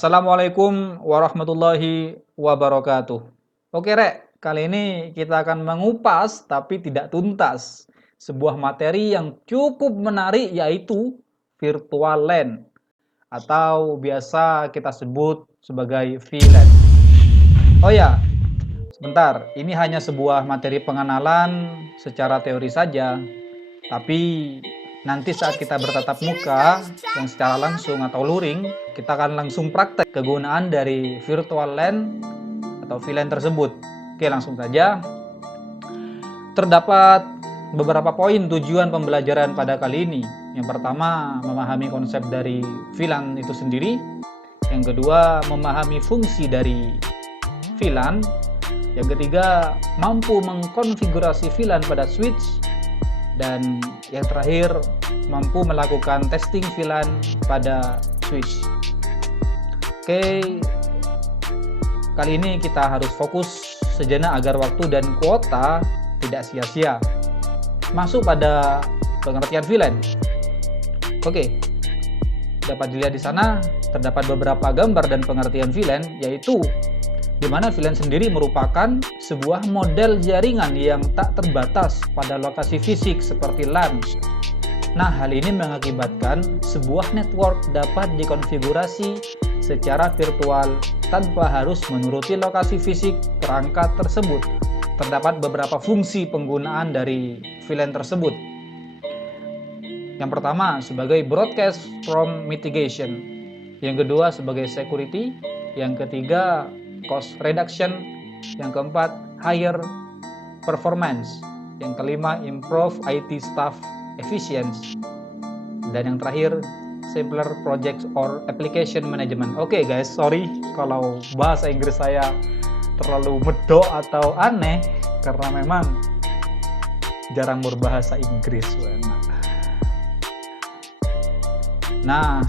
Assalamualaikum warahmatullahi wabarakatuh. Oke, Rek, kali ini kita akan mengupas tapi tidak tuntas sebuah materi yang cukup menarik, yaitu virtual LAN atau biasa kita sebut sebagai VLAN. Oh ya, sebentar, ini hanya sebuah materi pengenalan secara teori saja, tapi nanti saat kita bertatap muka yang secara langsung atau luring, kita akan langsung praktek kegunaan dari virtual LAN atau VLAN tersebut. Oke, langsung saja. Terdapat beberapa poin tujuan pembelajaran pada kali ini. Yang pertama, memahami konsep dari VLAN itu sendiri. Yang kedua, memahami fungsi dari VLAN. Yang ketiga, mampu mengkonfigurasi VLAN pada switch. Dan yang terakhir, mampu melakukan testing VLAN pada switch. Oke, kali ini kita harus fokus sejenak agar waktu dan kuota tidak sia-sia. Masuk pada pengertian VLAN. Oke, dapat dilihat di sana terdapat beberapa gambar dan pengertian VLAN, yaitu di mana VLAN sendiri merupakan sebuah model jaringan yang tak terbatas pada lokasi fisik seperti LAN. Nah, hal ini mengakibatkan sebuah network dapat dikonfigurasi secara virtual tanpa harus menuruti lokasi fisik perangkat tersebut. Terdapat beberapa fungsi penggunaan dari VLAN tersebut. Yang pertama, sebagai broadcast from mitigation. Yang kedua, sebagai security. Yang ketiga, cost reduction. Yang keempat, higher performance. Yang kelima, improve IT staff efficiency. Dan yang terakhir, simpler project or application management. Oke guys, sorry kalau bahasa Inggris saya terlalu medok atau aneh, karena memang jarang berbahasa Inggris. Nah,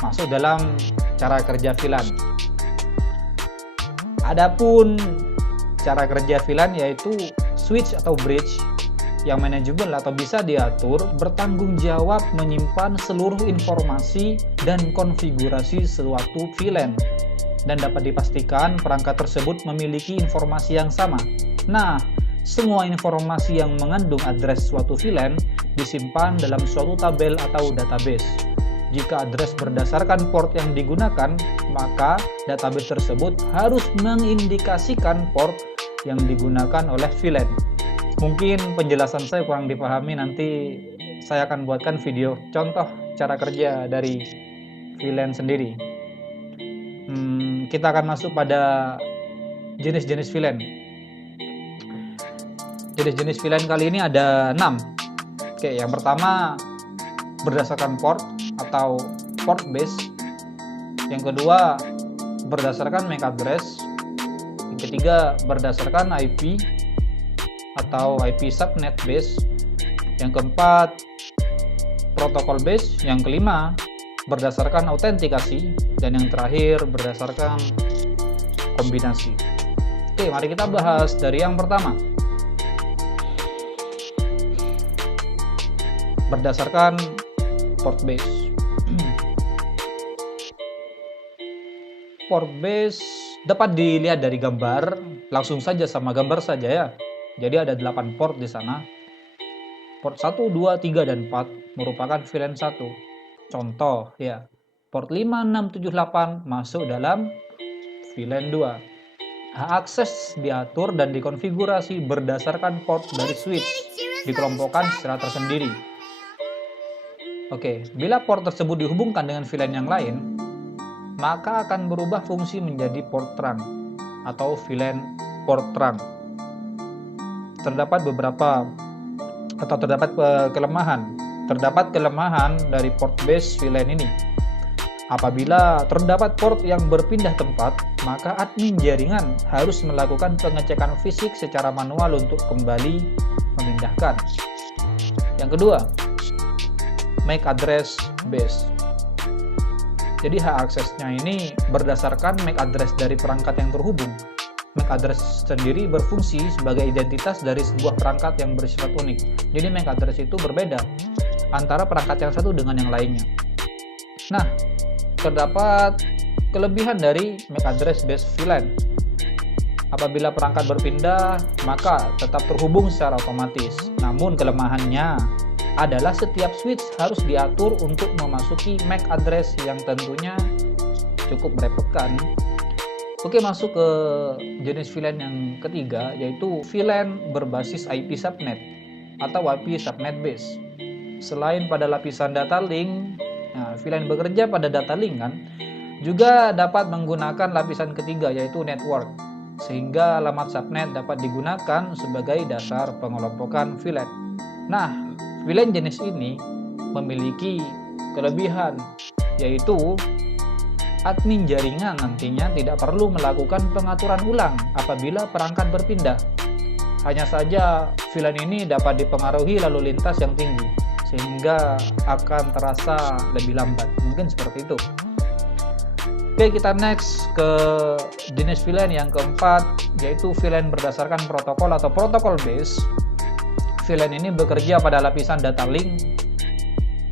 masuk dalam cara kerja VLAN. Adapun cara kerja VLAN yaitu switch atau bridge yang manajeable atau bisa diatur, bertanggung jawab menyimpan seluruh informasi dan konfigurasi suatu VLAN, dan dapat dipastikan perangkat tersebut memiliki informasi yang sama. Nah, semua informasi yang mengandung address suatu VLAN disimpan dalam suatu tabel atau database. Jika address berdasarkan port yang digunakan, maka database tersebut harus mengindikasikan port yang digunakan oleh VLAN. Mungkin penjelasan saya kurang dipahami, nanti saya akan buatkan video contoh cara kerja dari VLAN sendiri. Kita akan masuk pada jenis-jenis VLAN. Jenis-jenis VLAN kali ini ada 6. Oke, yang pertama berdasarkan port atau port base. Yang kedua berdasarkan MAC address. Yang ketiga berdasarkan IP atau IP subnet base. Yang keempat protokol base. Yang kelima berdasarkan autentikasi. Dan yang terakhir berdasarkan kombinasi. Oke, mari kita bahas dari yang pertama. Berdasarkan port base. Port base dapat dilihat dari gambar, langsung saja sama gambar saja ya. Jadi ada 8 port di sana. Port 1, 2, 3, dan 4 merupakan VLAN 1. Contoh ya, port 5, 6, 7, 8 masuk dalam VLAN 2. Hak akses diatur dan dikonfigurasi berdasarkan port dari switch, dikelompokkan secara tersendiri. Oke, bila port tersebut dihubungkan dengan VLAN yang lain, maka akan berubah fungsi menjadi port trunk atau VLAN port trunk. Terdapat kelemahan dari port base VLAN ini. Apabila terdapat port yang berpindah tempat, maka admin jaringan harus melakukan pengecekan fisik secara manual untuk kembali memindahkan. Yang kedua, MAC address base. Jadi hak aksesnya ini berdasarkan MAC address dari perangkat yang terhubung. MAC address sendiri berfungsi sebagai identitas dari sebuah perangkat yang bersifat unik. Jadi MAC address itu berbeda antara perangkat yang satu dengan yang lainnya. Nah, terdapat kelebihan dari MAC address based VLAN. Apabila perangkat berpindah, maka tetap terhubung secara otomatis. Namun kelemahannya adalah setiap switch harus diatur untuk memasuki MAC address yang tentunya cukup merepotkan. Oke, masuk ke jenis VLAN yang ketiga, yaitu VLAN berbasis IP subnet atau IP subnet base. Selain pada lapisan data link, VLAN bekerja pada data link kan, juga dapat menggunakan lapisan ketiga yaitu network, sehingga alamat subnet dapat digunakan sebagai dasar pengelompokan VLAN. Nah, VLAN jenis ini memiliki kelebihan, yaitu admin jaringan nantinya tidak perlu melakukan pengaturan ulang apabila perangkat berpindah. Hanya saja VLAN ini dapat dipengaruhi lalu lintas yang tinggi, sehingga akan terasa lebih lambat. Mungkin seperti itu. Oke, kita next ke jenis VLAN yang keempat, yaitu VLAN berdasarkan protokol atau protokol base. VLAN ini bekerja pada lapisan data link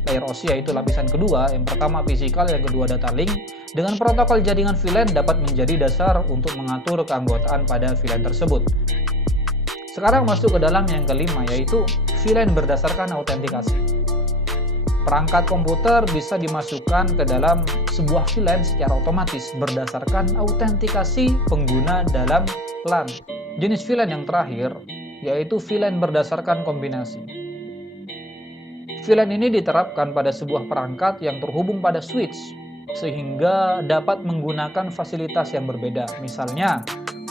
layer OSI, yaitu lapisan kedua, yang pertama fisikal, yang kedua data link. Dengan protokol jaringan VLAN dapat menjadi dasar untuk mengatur keanggotaan pada VLAN tersebut. Sekarang masuk ke dalam yang kelima, yaitu VLAN berdasarkan autentikasi. Perangkat komputer bisa dimasukkan ke dalam sebuah VLAN secara otomatis berdasarkan autentikasi pengguna dalam LAN. Jenis VLAN yang terakhir yaitu VLAN berdasarkan kombinasi. VLAN ini diterapkan pada sebuah perangkat yang terhubung pada switch, sehingga dapat menggunakan fasilitas yang berbeda. Misalnya,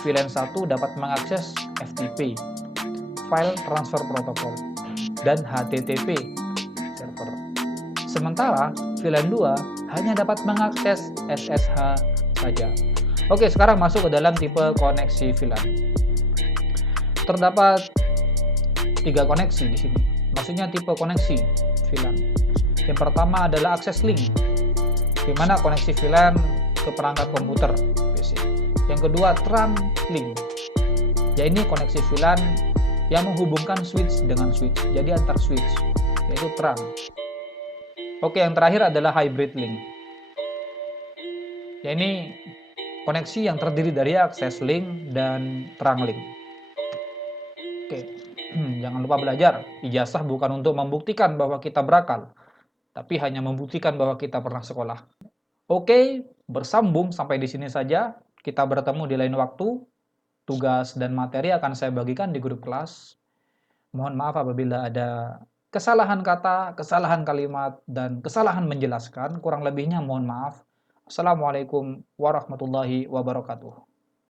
VLAN 1 dapat mengakses FTP, File Transfer Protocol, dan HTTP server. Sementara VLAN 2 hanya dapat mengakses SSH saja. Oke, sekarang masuk ke dalam tipe koneksi VLAN. Terdapat 3 koneksi di sini. Maksudnya tipe koneksi VLAN. Yang pertama adalah akses link, di mana koneksi VLAN ke perangkat komputer PC. Yang kedua trunk link, ya ini koneksi VLAN yang menghubungkan switch dengan switch, jadi antar switch, yaitu trunk. Oke, yang terakhir adalah hybrid link, ya ini koneksi yang terdiri dari akses link dan trunk link. Oke, jangan lupa belajar. Ijazah bukan untuk membuktikan bahwa kita berakal, tapi hanya membuktikan bahwa kita pernah sekolah. Oke, bersambung sampai di sini saja. Kita bertemu di lain waktu. Tugas dan materi akan saya bagikan di grup kelas. Mohon maaf apabila ada kesalahan kata, kesalahan kalimat, dan kesalahan menjelaskan. Kurang lebihnya mohon maaf. Assalamualaikum warahmatullahi wabarakatuh.